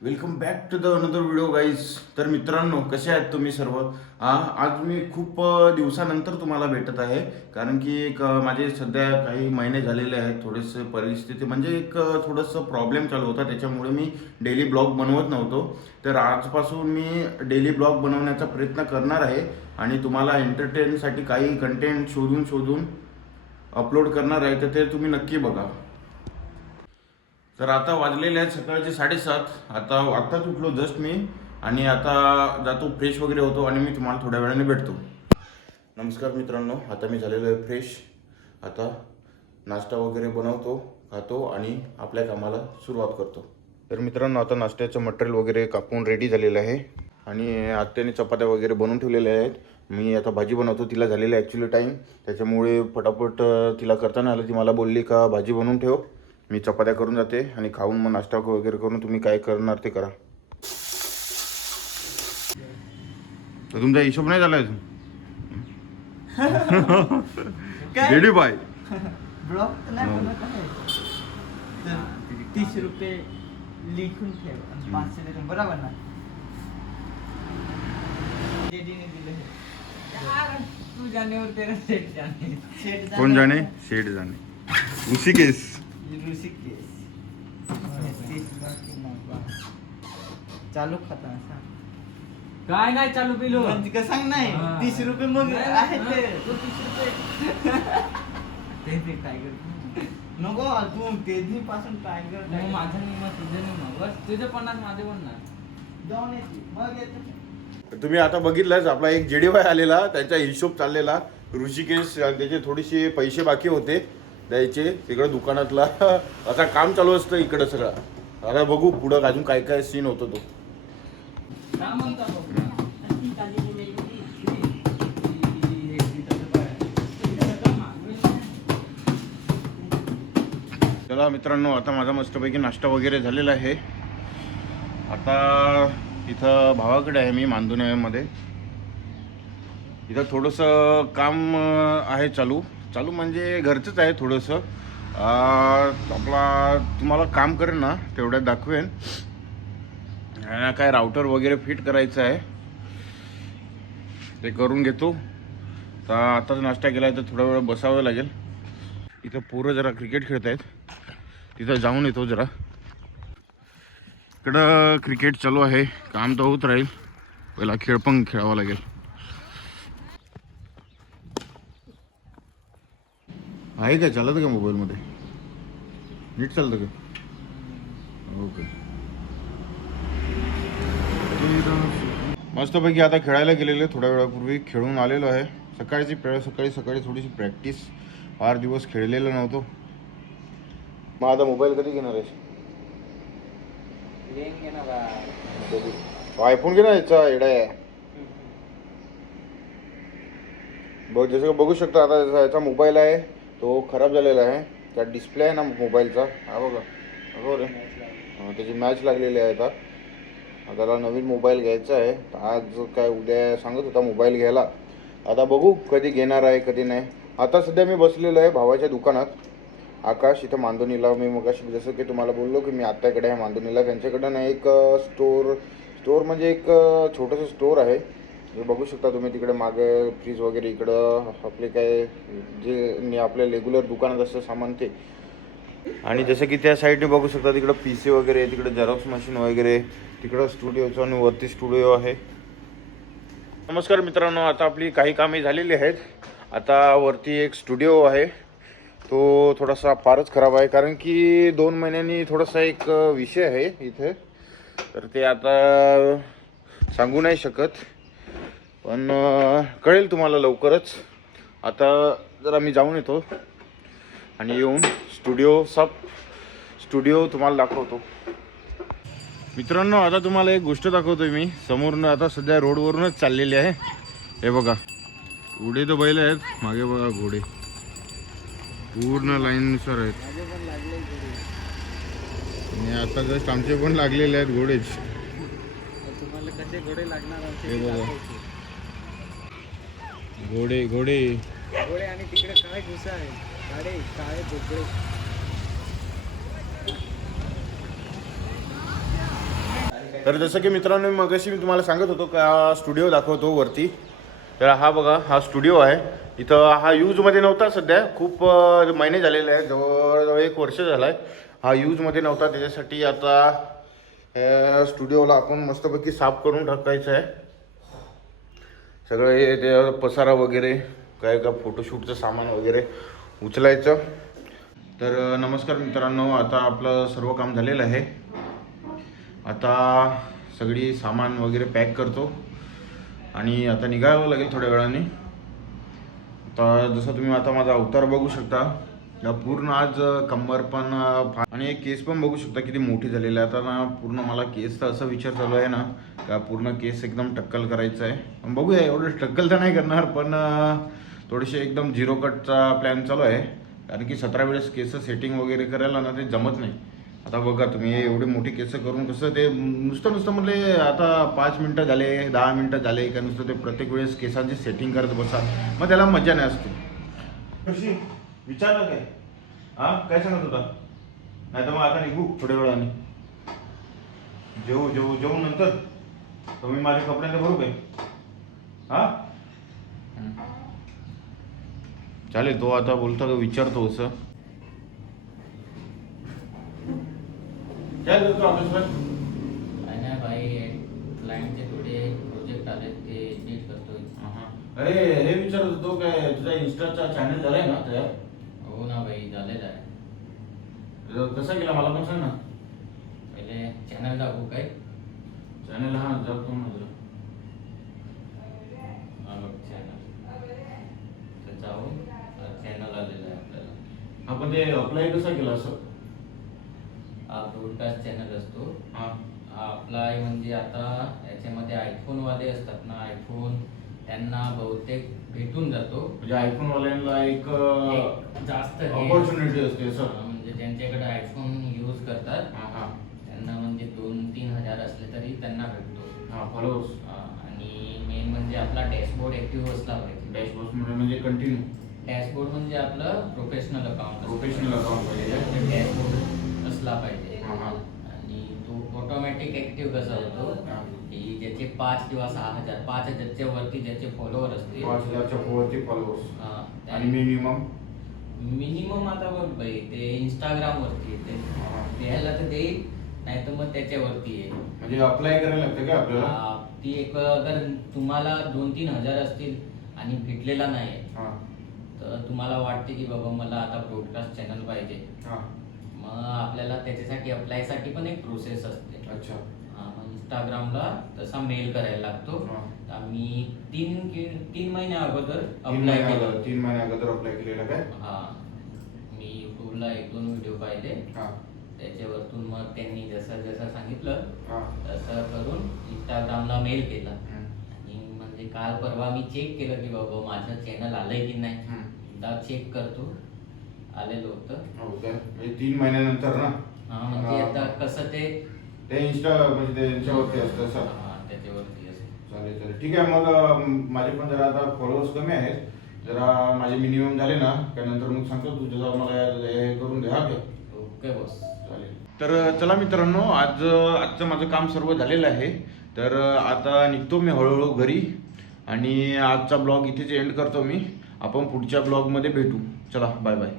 Welcome back to the another video guys. तर मित्रांनो, कसे आहेत तुम्ही सर्व? आज मी खूप दिवसानंतर तुम्हाला भेटत आहे. कारण की माझे सध्या काही महिने झालेले आहेत. थोडेसे परिस्थिती म्हणजे थोडंसं प्रॉब्लेम चालू होता, त्याच्यामुळे मी डेली ब्लॉग बनवत नव्हतो. तर आजपासून मी डेली ब्लॉग बनवण्याचा प्रयत्न करणार आहे आणि तुम्हाला एंटरटेनसाठी काही कंटेंट शोधून शोधून अपलोड करणार आहे. तर ते तुम्ही नक्की बघा. तर आता वाजलेले आहेत सकाळचे 7:30. आत्ताच उठलो जस्ट मी, आणि आता जातो फ्रेश वगैरे होतो आणि मी तुम्हाला थोड्या वेळाने भेटतो. नमस्कार मित्रांनो, आता मी झालेलो आहे फ्रेश. आता नाश्ता वगैरे बनवतो, खातो आणि आपल्या कामाला सुरुवात करतो. तर मित्रांनो, आता नाश्त्याचं मटेरियल वगैरे कापून रेडी झालेलं आहे आणि आत्याने चपात्या वगैरे बनवून ठेवलेल्या आहेत. मी आता भाजी बनवतो. तिला झालेलं ॲक्च्युली टाईम, त्याच्यामुळे फटाफट तिला करताना आलं. ती मला बोलली का भाजी बनवून ठेव, मी चपात्या करून जाते आणि खाऊन मग नाश्ता वगैरे करून तुम्ही काय करणार ते करा. तर तुमचा हिशोब नाही झाला अजून? रेडी बाय ब्लॉग तर नाही बनवत आहे. तर 30 रुपये लिखून ठेव आणि 500 देतो, बरोबर ना? डेडीने दिले हे. तू जाने और तेरा सेठ जाने. कोण जाणे? शेड जाणे. ऋषिकेश. ऋषिकेश. चालू खाता सांग. काय नाही चालू पिलो म्हणजे का सांग नाही. 30 रुपये मग आहे ते. 30 रुपये ते टायगर नको तू तेजी पासून टायगर माझं नाही, मग तुझं नाही, मग बस तुझं 50 माझे 50. जाऊन येते मग येतो. तुम्ही आता बघितलंच, आपला एक जेडीवाय आलेला, त्यांचा हिशोब चाललेला. ऋषिकेश त्याचे थोडेसे पैसे बाकी होते द्यायचे तिकडं दुकानातला. आता काम चालू असतं इकडं सगळं. आता बघू पुढं अजून काय काय सीन होतो तो. काय म्हणता बघ. चला मित्रांनो, आता माझा मस्तपैकी नाश्ता वगैरे झालेला आहे. आता इथं भावाकडे आहे मी, मांदुण्यामध्ये. इथं थोडंसं काम आहे चालू म्हणजे घरचंच आहे थोडंसं. आपला तुम्हाला काम करेन ना तेवढ्यात दाखवेन. काय राउटर वगैरे फिट करायचं आहे, ते करून घेतो. तर आताच नाश्ता केला आहे, तर थोडा वेळ बसावं लागेल. इथं पोरं जरा क्रिकेट खेळत आहेत, तिथं जाऊन येतो जरा. इकडं क्रिकेट चालू आहे, काम तर होत राहील, पहिला खेळ पण खेळावा लागेल. आहे का, चालतं का मोबाईलमध्ये? नीट चालतं का? ओके. मस्तपैकी आता खेळायला गेलेले, थोड्या वेळापूर्वी खेळून आलेलो आहे. सकाळी थोडीशी प्रॅक्टिस, फार दिवस खेळलेलं नव्हतो. मग आता मोबाईल कधी घेणार आहेस? आयफोन घे ना, याचा एडा आहे बघ. जसं बघू शकता, आता याचा मोबाईल आहे तो खराब झालेला आहे. त्या डिस्प्ले आहे ना मोबाईलचा, हा बघा बरोबर आहे, त्याची मॅच लागलेली आहे. आता त्याला नवीन मोबाईल घ्यायचा आहे. आज काय उद्या सांगत होता मोबाईल घ्यायला. आता बघू कधी घेणार आहे कधी नाही. आता सध्या मी बसलेलो आहे भावाच्या दुकानात, आकाश, इथं मांदोनीला. मी मग जसं की तुम्हाला बोललो की मी आत्याकडे आहे मांदोनीला. त्यांच्याकडं ना एक स्टोर म्हणजे एक छोटंसं स्टोर आहे. हे बघू शकता तुम्ही तिकडे मागे फ्रीज वगैरे. इकडं आपले काय जे आपल्या रेग्युलर दुकानात असतं सामान ते. आणि जसं की त्या साईडने बघू शकता तिकडं PC वगैरे, तिकडे झेरॉक्स मशीन वगैरे, तिकडं स्टुडिओचं आणि वरती स्टुडिओ आहे. नमस्कार मित्रांनो, आता आपली काही कामे झालेली आहेत. आता वरती एक स्टुडिओ आहे, तो थोडासा फारच खराब आहे. कारण की 2 महिन्यांनी थोडासा एक विषय आहे इथे, तर ते आता सांगू नाही शकत, पण कळेल तुम्हाला लवकरच. आता जरा मी जाऊन येतो आणि येऊन स्टुडिओ तुम्हाला दाखवतो. मित्रांनो, आता तुम्हाला एक गोष्ट दाखवतोय मी. समोरनं आता सध्या रोडवरूनच चाललेली आहे. हे बघा, घोडे तर बैल आहेत, मागे बघा घोडे पूर्ण लाईननुसार आहेत. आणि आता जस्ट आमचे पण लागलेले आहेत घोडेच. तुम्हाला कसे घोडे लागणार हे बघा, घोडे घोडे घोडे. आणि तिकडे काय घुसा आहे, काळे काळे बोकडे. तर जसं की मित्रांनो मगाशी मी तुम्हाला सांगत होतो का स्टुडिओ दाखवतो वरती. तर हा बघा हा स्टुडिओ आहे. इथं हा यूजमध्ये नव्हता सध्या, खूप महिने झालेले आहे, जवळजवळ 1 वर्ष झाला आहे हा यूजमध्ये नव्हता. त्याच्यासाठी आता स्टुडिओला आपण मस्तपैकी साफ करून टाकायचं आहे. सगळं हे ते पसारा वगैरे काय का फोटोशूटचं सामान वगैरे उचलायचं. तर नमस्कार मित्रांनो, आता आपलं सर्व काम झालेलं आहे. आता सगळी सामान वगैरे पॅक करतो आणि आता निघावं लागेल थोड्या वेळाने. आता जसं तुम्ही आता माझा अवतार बघू शकता, या पूर्ण आज कंबर पण आणि केस पण बघू शकता किती मोठी झालेली आहे. आता ना पूर्ण मला केसचा असा विचार चालू आहे ना का पूर्ण केस एकदम टक्कल करायचा आहे. पण बघूया, एवढं टक्कल तर नाही करणार, पण थोडेसे एकदम झिरो कटचा प्लॅन चालू आहे. कारण की 17 वेळेस केस सेटिंग वगैरे करायला ना ते जमत नाही. आता बघा तुम्ही एवढे मोठे केस करून कसं ते नुसतं म्हणजे आता 5 मिनटं झाले 10 मिनटं झाले का नुसतं ते प्रत्येक वेळेस केसांची सेटिंग करत बसा, मग त्याला मजा नाही असते. कशी विचारलं काय? हां काय सांगत होता? नाही तर मग आता निघू थोड्या वेळाने. जेवू नंतर तुम्ही माझे कपडे तर भरू काय? हां चालेल. तो आता बोलतो का विचारतो असं. काय करतो ऑफिसवर? काय नाही भाई, क्लायंटचे थोडे प्रोजेक्ट आले ते नीट करतोय. अरे हे विचारत होतो काय तुझा इंस्टाचा चॅनल झालाय ना तयार? हो ना भाई, झालेलं आहे. कसा केला मला पण सांग ना. पहिले चॅनल टाकू काय? चॅनल हा जातो माझं. चॅनल तर जाऊन चॅनल आलेलं आहे आपल्याला. आपण ते अप्लाय कसा केला असं? हा ब्रॉडकास्ट चॅनल असतो. हा अप्लाय म्हणजे आता याच्यामध्ये आयफोनवाले असतात ना, आयफोन त्यांना बहुतेक भेटून जातो. म्हणजे आयफोन वाल्यांना एक जास्त ऑपॉर्च्युनिटी असते असं. म्हणजे ज्यांच्याकडे आयफोन यूज करतात हा त्यांना म्हणजे 2-3 हजार असले तरी त्यांना भेटतो. हा फॉलोअर्स. आणि मेन म्हणजे आपला डॅशबोर्ड ऍक्टिव्ह असला पाहिजे. डॅशबोर्ड म्हणजे कंटिन्यू. डॅशबोर्ड म्हणजे आपलं प्रोफेशनल अकाउंट. प्रोफेशनल अकाउंट पाहिजे. डॅशबोर्ड असला पाहिजे. हा. आणि तो ऑटोमॅटिक ऍक्टिव्ह कसा होतो हा. की ज्याचे 5 किंवा 6,000 5,000च्या वरती ज्याचे फॉलोअर असतील 5,000च्या वरती फॉलोअर्स. हा, आणि मिनिमम मिनिमम आता बघ भाई ते इंस्टाग्राम वरती येते. द्यायला तर देईल, नाही तर मग त्याच्यावरती आहे. म्हणजे अप्लाय करायला लागतं का आपल्याला? ती एक अगर तुम्हाला 2-3 हजार असतील आणि भेटलेला नाही हा तर तुम्हाला वाटते की बाबा मला आता ब्रॉडकास्ट चॅनल पाहिजे, हा. मग आपल्याला त्याच्यासाठी अप्लायसाठी पण एक प्रोसेस असते. अच्छा. मग इंस्टाग्रामला तसा मेल करायला लागतो. हा. तर आम्ही 3 महिन्या अगोदर 3 अप्लाय केलं. 3 महिन्या अगोदर अप्लाय केलेलं काय? हा, मी युट्यूबला 1-2 व्हिडिओ पाहिले, हा त्याच्यावरतून मग त्यांनी जसं जसं सांगितलं हा. तसं करून इंस्टाग्रामला मेल केला. हम्म. आणि म्हणजे काल परवा मी चेक केलं की बाबा माझं चॅनल आलंय की नाही. हम्म. एकदा चेक करतो, आलेलं होतं. हो काय? म्हणजे 3 महिन्यानंतर ना? हा म्हणजे आता कसं ते इंस्टा म्हणजे त्यांच्यावरती असतं असं. त्याच्यावरती असतं. चालेल. ठीक आहे. मग माझे पण जरा आता फॉलोअर्स कमी आहेत, जरा माझे मिनिमम झाले ना त्यानंतर मग सांगतो तू जरा मला हे करून द्या. Okay boss. चालेल. तर चला मित्रांनो, आजचं माझं काम सर्व झालेलं आहे. तर आता निघतो मी हळूहळू घरी आणि आजचा ब्लॉग इथेच एंड करतो मी. आपण पुढच्या ब्लॉगमध्ये भेटू. चला बाय बाय.